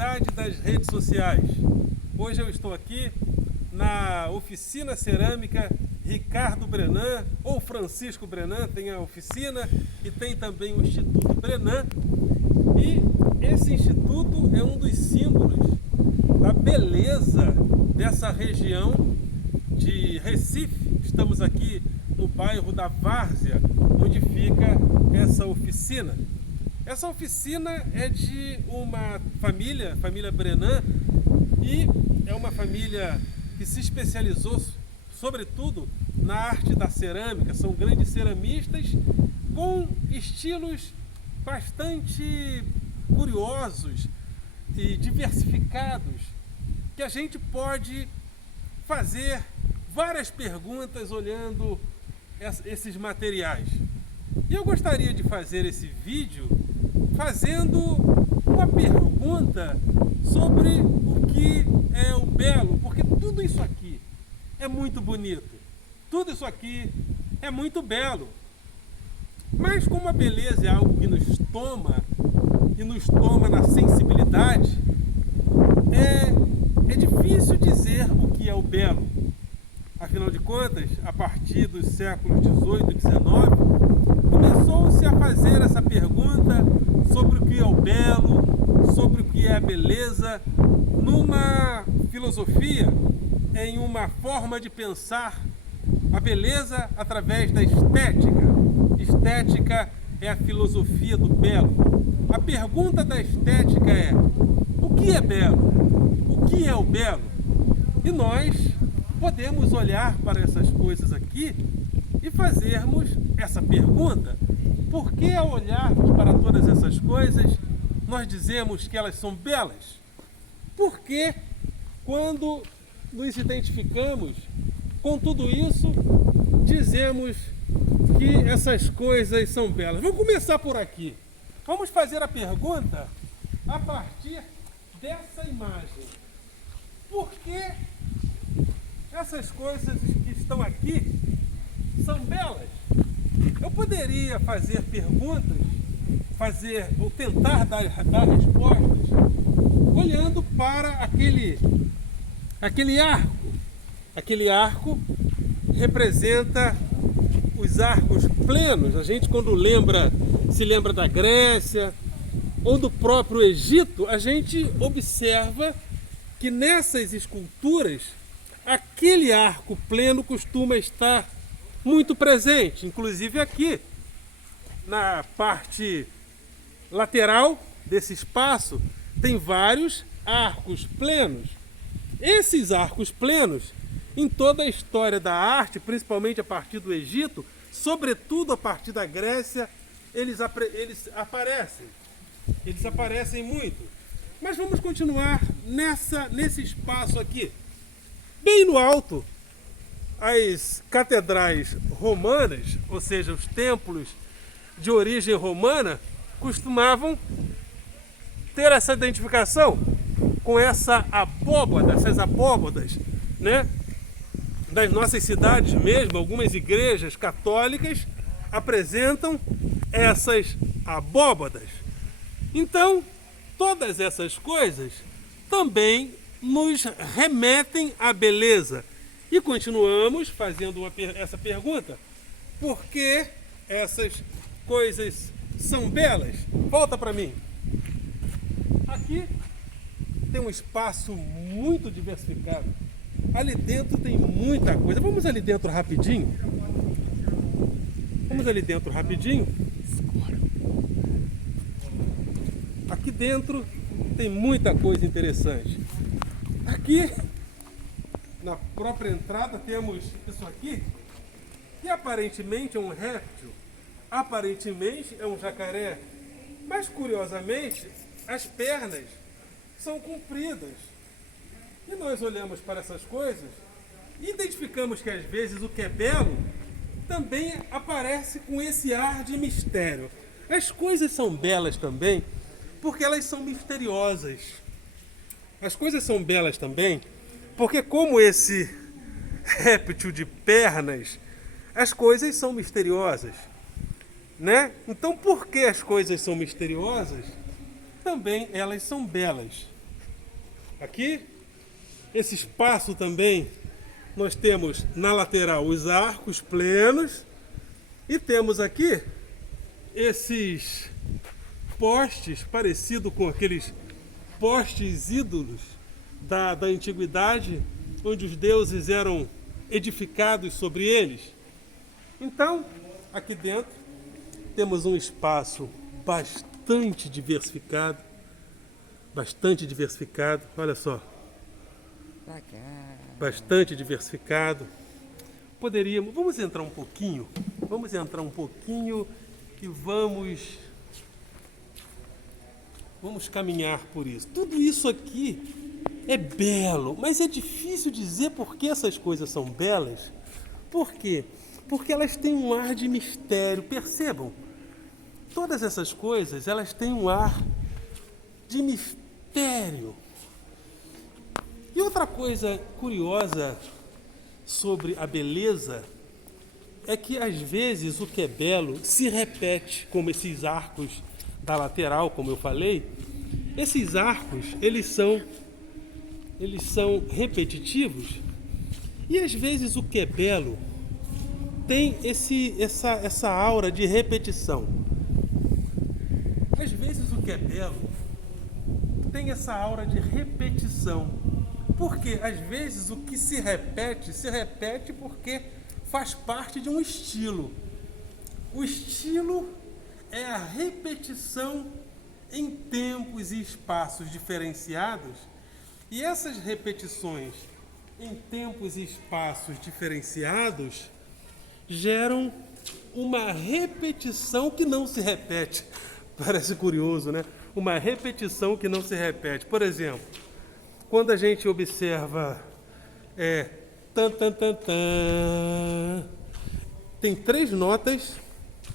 atualidade das redes sociais. Hoje eu estou aqui na oficina cerâmica Ricardo Brenan, ou Francisco Brenan, tem a oficina e tem também o Instituto Brenan. E esse instituto é um dos símbolos da beleza dessa região de Recife. Estamos aqui no bairro da Várzea, onde fica essa oficina. Essa oficina é de uma família Brenan, e é uma família que se especializou sobretudo na arte da cerâmica. São grandes ceramistas com estilos bastante curiosos e diversificados, que a gente pode fazer várias perguntas olhando esses materiais. E eu gostaria de fazer esse vídeo fazendo uma pergunta sobre o que é o belo, porque tudo isso aqui é muito bonito, tudo isso aqui é muito belo, mas como a beleza é algo que nos toma e nos toma na sensibilidade, é difícil dizer o que é o belo. Afinal de contas, a partir dos séculos XVIII e XIX, começou-se a fazer essa pergunta sobre o que é o belo, sobre o que é a beleza, numa filosofia, em uma forma de pensar a beleza através da estética. Estética é a filosofia do belo. A pergunta da estética é: o que é belo? O que é o belo? E nós podemos olhar para essas coisas aqui e fazermos essa pergunta. Por que, ao olharmos para todas essas coisas, nós dizemos que elas são belas? Por que, quando nos identificamos com tudo isso, dizemos que essas coisas são belas? Vamos começar por aqui. Vamos fazer a pergunta a partir dessa imagem. Por que essas coisas que estão aqui são belas? Eu poderia fazer perguntas, ou tentar dar respostas, olhando para aquele arco. Aquele arco representa os arcos plenos. A gente, quando se lembra da Grécia ou do próprio Egito, a gente observa que nessas esculturas aquele arco pleno costuma estar muito presente, inclusive aqui na parte lateral desse espaço tem vários arcos plenos. Esses arcos plenos, em toda a história da arte, principalmente a partir do Egito, sobretudo a partir da Grécia, eles aparecem muito. Mas vamos continuar nesse espaço aqui. Bem no alto, as catedrais romanas, ou seja, os templos de origem romana, costumavam ter essa identificação com essas abóbadas, né? Das nossas cidades mesmo, algumas igrejas católicas apresentam essas abóbadas. Então, todas essas coisas também nos remetem à beleza. E continuamos fazendo essa pergunta: por que essas coisas são belas? Volta para mim. Aqui tem um espaço muito diversificado. Ali dentro tem muita coisa. Vamos ali dentro rapidinho. Aqui dentro tem muita coisa interessante. Aqui, na própria entrada, temos isso aqui, que aparentemente é um réptil, aparentemente é um jacaré, mas curiosamente as pernas são compridas. E nós olhamos para essas coisas e identificamos que às vezes o que é belo também aparece com esse ar de mistério. As coisas são belas também porque elas são misteriosas. As coisas são belas também porque, como esse réptil de pernas, as coisas são misteriosas, né? Então, por que as coisas são misteriosas? Também elas são belas. aqui. Esse espaço também, nós temos na lateral os arcos plenos e temos aqui esses postes parecidos com aqueles postes ídolos da antiguidade, onde os deuses eram edificados sobre eles. Então, aqui dentro temos um espaço bastante diversificado, olha só, bastante diversificado. Vamos entrar um pouquinho e vamos caminhar por isso. Tudo isso aqui é belo, mas é difícil dizer por que essas coisas são belas. Por quê? Porque elas têm um ar de mistério. Percebam, todas essas coisas, elas têm um ar de mistério. E outra coisa curiosa sobre a beleza é que às vezes o que é belo se repete, como esses arcos da lateral, como eu falei. Esses arcos, eles são repetitivos, e às vezes o que é belo tem essa aura de repetição. Às vezes o que é belo tem essa aura de repetição. Porque às vezes o que se repete porque faz parte de um estilo. O estilo é a repetição em tempos e espaços diferenciados, e essas repetições em tempos e espaços diferenciados geram uma repetição que não se repete. Parece curioso, né? Uma repetição que não se repete. Por exemplo, quando a gente observa tan, tan, tan, tan, tem 3 notas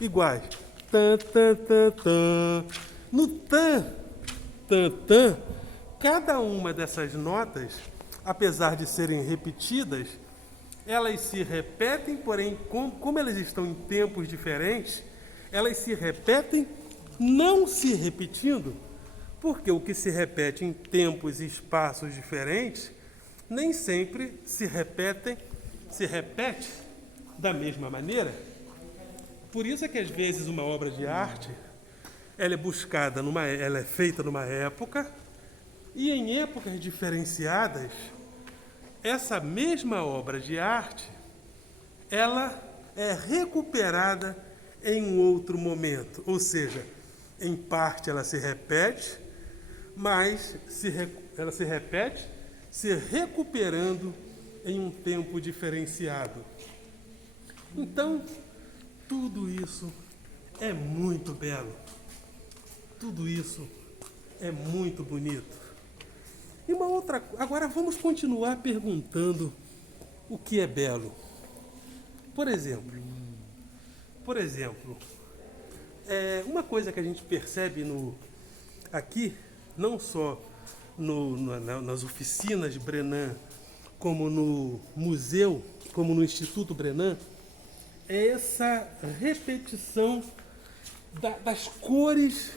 iguais. Tan, tan, tan, tan. No tan, tan, tan, cada uma dessas notas, apesar de serem repetidas, elas se repetem, porém, como elas estão em tempos diferentes, elas se repetem não se repetindo, porque o que se repete em tempos e espaços diferentes nem sempre se repete da mesma maneira. Por isso é que às vezes uma obra de arte ela é feita numa época, e em épocas diferenciadas essa mesma obra de arte ela é recuperada em um outro momento, ou seja, em parte ela se repete, mas ela se repete se recuperando em um tempo diferenciado. Então, tudo isso é muito belo. Tudo isso é muito bonito. E agora vamos continuar perguntando o que é belo. Por exemplo, uma coisa que a gente percebe aqui, não só nas oficinas de Brenan, como no museu, como no Instituto Brenan, é essa repetição das cores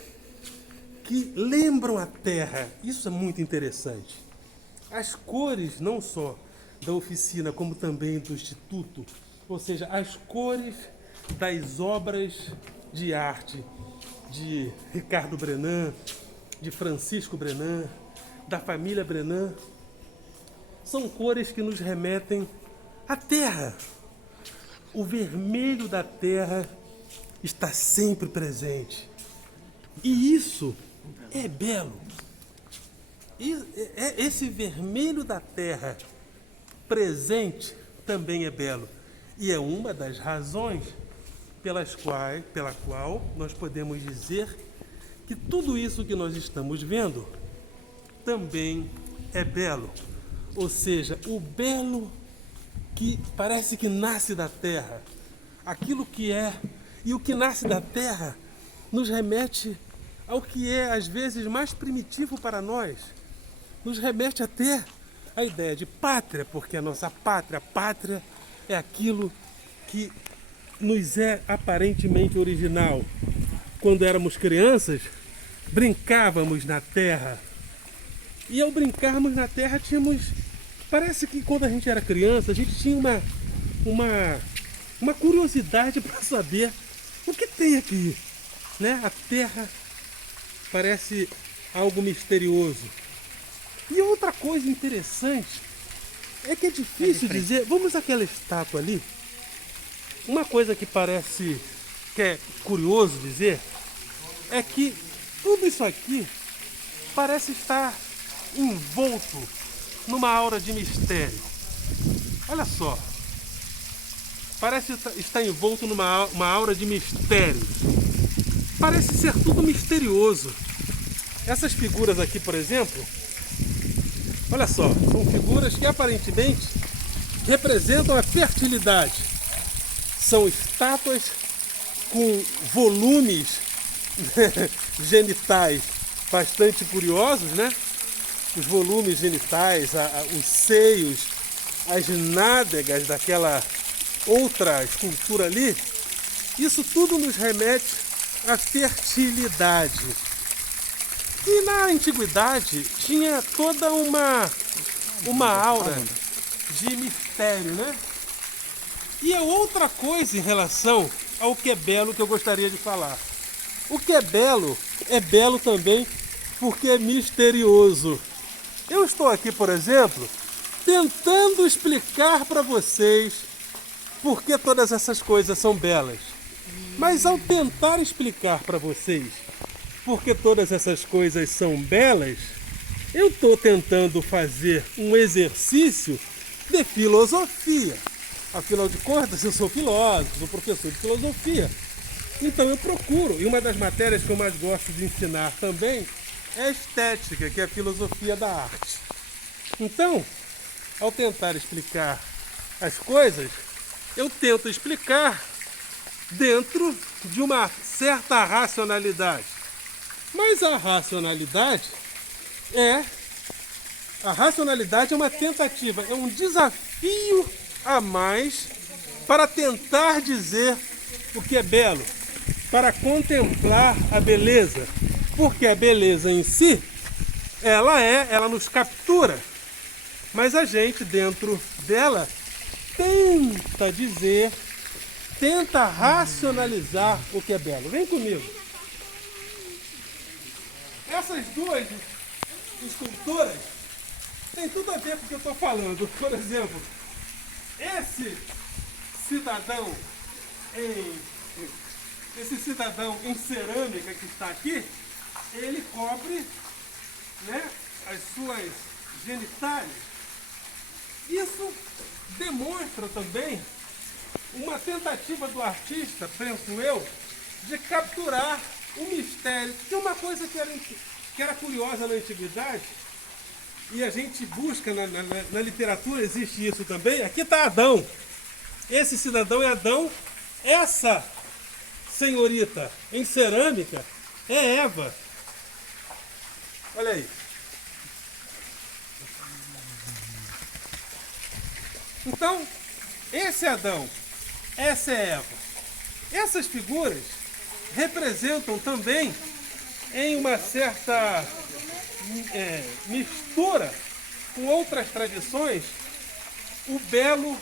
que lembram a terra. Isso é muito interessante. As cores, não só da oficina, como também do Instituto, ou seja, as cores das obras de arte de Ricardo Brenan, de Francisco Brenan, da família Brenan, são cores que nos remetem à terra. O vermelho da terra está sempre presente. E isso é belo. Esse vermelho da terra presente também é belo. E é uma das razões pela qual nós podemos dizer que tudo isso que nós estamos vendo também é belo. Ou seja, o belo que parece que nasce da terra. Aquilo que é e o que nasce da terra nos remete ao que é às vezes mais primitivo para nós. Nos remete até à ideia de pátria, porque a nossa pátria é aquilo que nos é aparentemente original. Quando éramos crianças, brincávamos na terra, E ao brincarmos na terra tínhamos... Parece que quando a gente era criança, a gente tinha uma curiosidade para saber o que tem aqui, né? A terra parece algo misterioso. E outra coisa interessante é que é difícil dizer... Vamos àquela estátua ali. Uma coisa que parece... que é curioso dizer é que tudo isso aqui parece estar envolto numa aura de mistério. Olha só, parece estar envolto numa aura de mistério. Parece ser tudo misterioso. Essas figuras aqui, por exemplo, olha só, são figuras que aparentemente representam a fertilidade. São estátuas com volumes genitais bastante curiosos, né? Os volumes genitais, os seios, as nádegas daquela outra escultura ali, isso tudo nos remete à fertilidade. E na antiguidade tinha toda uma aura de mistério, né? E é outra coisa em relação ao que é belo que eu gostaria de falar. O que é belo também porque é misterioso. Eu estou aqui, por exemplo, tentando explicar para vocês por que todas essas coisas são belas. Mas ao tentar explicar para vocês por que todas essas coisas são belas, eu estou tentando fazer um exercício de filosofia. Afinal de contas, eu sou filósofo, sou professor de filosofia. Então eu procuro, e uma das matérias que eu mais gosto de ensinar também é a estética, que é a filosofia da arte. Então, ao tentar explicar as coisas, eu tento explicar dentro de uma certa racionalidade. Mas a racionalidade é uma tentativa, é um desafio a mais para tentar dizer o que é belo, para contemplar a beleza, porque a beleza em si, ela nos captura, mas a gente dentro dela tenta racionalizar o que é belo. Vem comigo. Essas duas esculturas têm tudo a ver com o que eu estou falando. Por exemplo, esse cidadão em cerâmica que está aqui, ele cobre, né, as suas genitais. Isso demonstra também uma tentativa do artista, penso eu, de capturar o mistério. Tem uma coisa que era curiosa na antiguidade, e a gente busca na literatura, existe isso também. Aqui está Adão. Esse cidadão é Adão. Essa senhorita em cerâmica é Eva. Olha aí. Então, esse é Adão, essa é Eva. Essas figuras representam também, em uma certa mistura com outras tradições, o belo,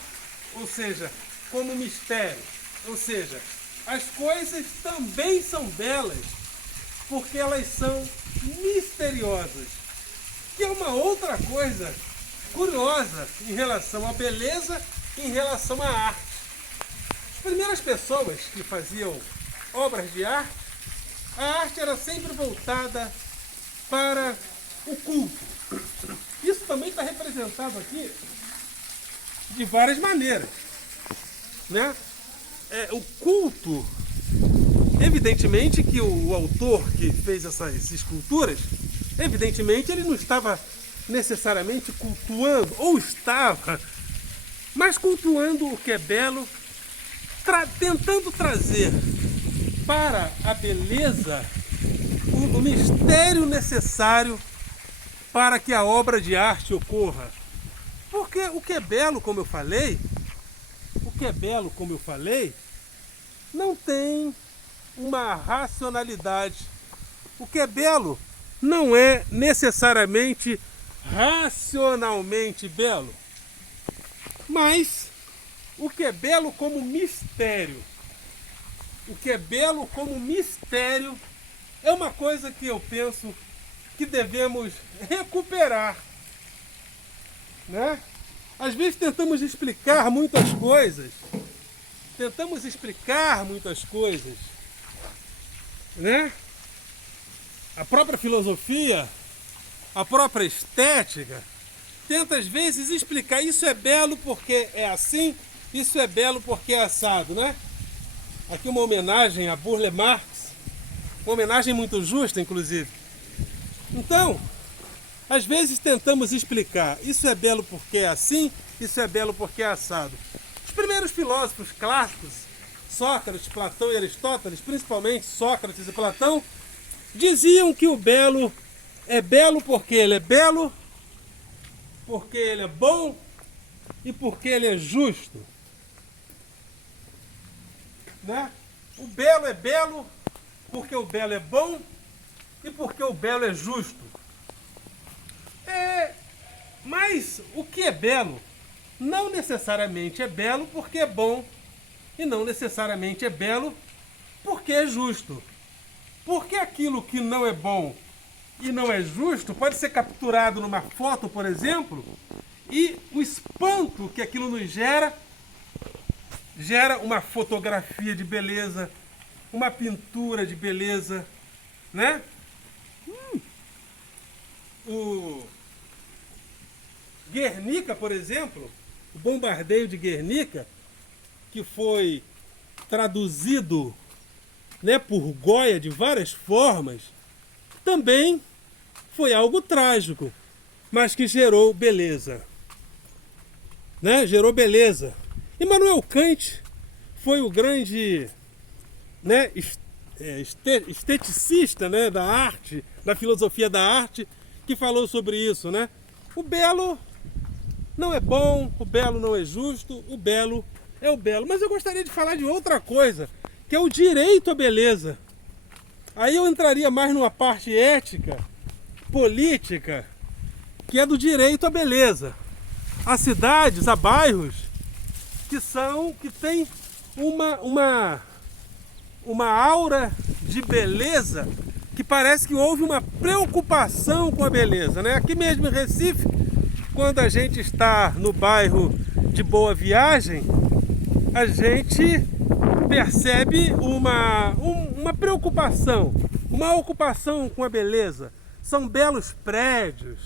ou seja, como mistério. Ou seja, as coisas também são belas porque elas são misteriosas, que é uma outra coisa curiosa em relação à beleza, em relação à arte. As primeiras pessoas que faziam obras de arte, a arte era sempre voltada para o culto. Isso também está representado aqui de várias maneiras, né? O culto, evidentemente que o autor que fez essas esculturas, evidentemente ele não estava necessariamente cultuando, ou estava, mas cultuando o que é belo, tentando trazer para a beleza o mistério necessário para que a obra de arte ocorra. Porque o que é belo, como eu falei, não tem uma racionalidade. O que é belo não é necessariamente racionalmente belo, mas o que é belo como mistério. O que é belo como mistério é uma coisa que eu penso que devemos recuperar, né? Às vezes tentamos explicar muitas coisas, né? A própria filosofia, a própria estética, tenta às vezes explicar isso é belo porque é assim, isso é belo porque é assado, né? Aqui uma homenagem a Burle Marx, uma homenagem muito justa, inclusive. Então, às vezes tentamos explicar, isso é belo porque é assim, isso é belo porque é assado. Os primeiros filósofos clássicos, Sócrates, Platão e Aristóteles, principalmente Sócrates e Platão, diziam que o belo é belo porque ele é belo, porque ele é bom e porque ele é justo. Né? O belo é belo porque o belo é bom e porque o belo é justo. Mas o que é belo não necessariamente é belo porque é bom e não necessariamente é belo porque é justo. Porque aquilo que não é bom e não é justo pode ser capturado numa foto, por exemplo, e o espanto que aquilo nos gera uma fotografia de beleza, uma pintura de beleza, né? O Guernica, por exemplo, o bombardeio de Guernica, que foi traduzido, né, por Goya de várias formas, também foi algo trágico, mas que gerou beleza. Né? Gerou beleza. Immanuel Kant foi o grande, né, esteticista, né, da arte, da filosofia da arte, que falou sobre isso. Né? O belo não é bom, o belo não é justo, o belo é o belo. Mas eu gostaria de falar de outra coisa, que é o direito à beleza. Aí eu entraria mais numa parte ética, política, que é do direito à beleza. Há cidades, há bairros que têm uma aura de beleza que parece que houve uma preocupação com a beleza, né? Aqui mesmo em Recife, quando a gente está no bairro de Boa Viagem, a gente percebe uma preocupação, uma ocupação com a beleza. São belos prédios,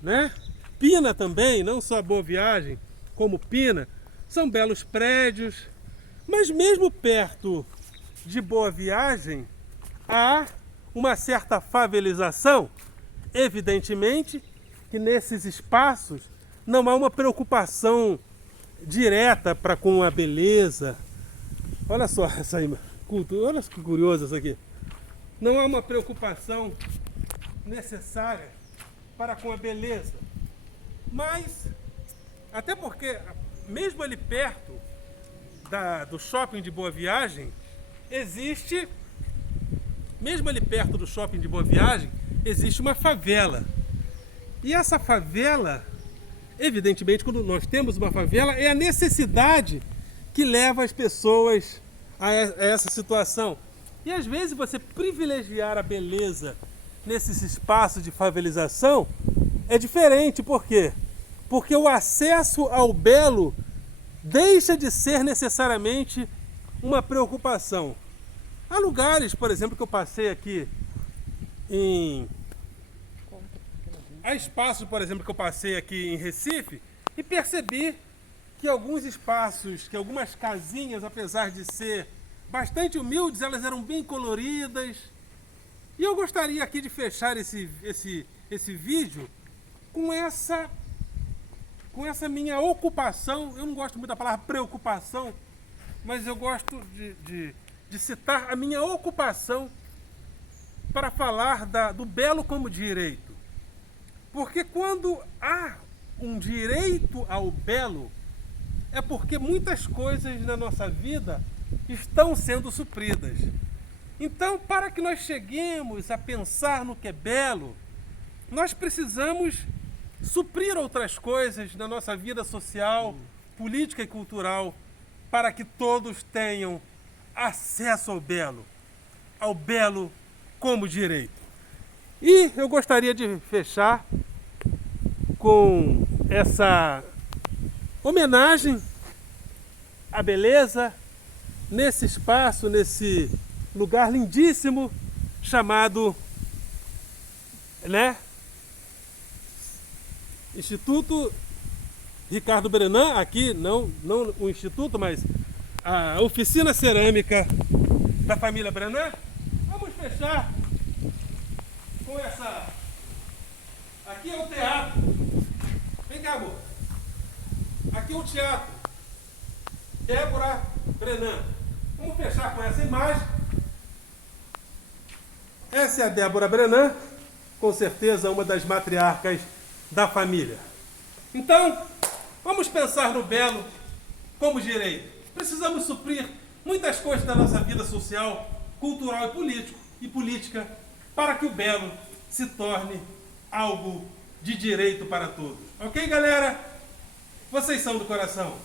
né? Pina também, não só Boa Viagem, como Pina, são belos prédios. Mas mesmo perto de Boa Viagem, há uma certa favelização. Evidentemente que nesses espaços não há uma preocupação direta para com a beleza. Olha só essa aí, cultura, olha que curioso isso aqui. Não há uma preocupação necessária para com a beleza. Mas, até porque, mesmo ali perto do shopping de Boa Viagem, existe uma favela. E essa favela, evidentemente, quando nós temos uma favela, é a necessidade que leva as pessoas a essa situação. E às vezes você privilegiar a beleza nesses espaços de favelização é diferente. Por quê? Porque o acesso ao belo deixa de ser necessariamente uma preocupação. Há lugares, por exemplo, que eu passei aqui Há espaços, por exemplo, que eu passei aqui em Recife e percebi que alguns espaços, que algumas casinhas, apesar de ser bastante humildes, elas eram bem coloridas. E eu gostaria aqui de fechar esse vídeo com essa minha ocupação. Eu não gosto muito da palavra preocupação, mas eu gosto de citar a minha ocupação para falar do belo como direito. Porque quando há um direito ao belo, é porque muitas coisas na nossa vida estão sendo supridas. Então, para que nós cheguemos a pensar no que é belo, nós precisamos suprir outras coisas na nossa vida social, política e cultural, para que todos tenham acesso ao belo como direito. E eu gostaria de fechar com essa homenagem à beleza nesse espaço, nesse lugar lindíssimo chamado, Instituto Ricardo Brenan, aqui não o Instituto, mas a Oficina Cerâmica da família Brenan. Vamos fechar com essa. Aqui é o teatro. Vem cá, amor. Aqui é o teatro. Débora Brenan. Vamos fechar com essa imagem. Essa é a Débora Brenan, com certeza uma das matriarcas da família. Então, vamos pensar no belo como direito. Precisamos suprir muitas coisas da nossa vida social, cultural e política para que o belo se torne algo de direito para todos. Ok, galera? Vocês são do coração.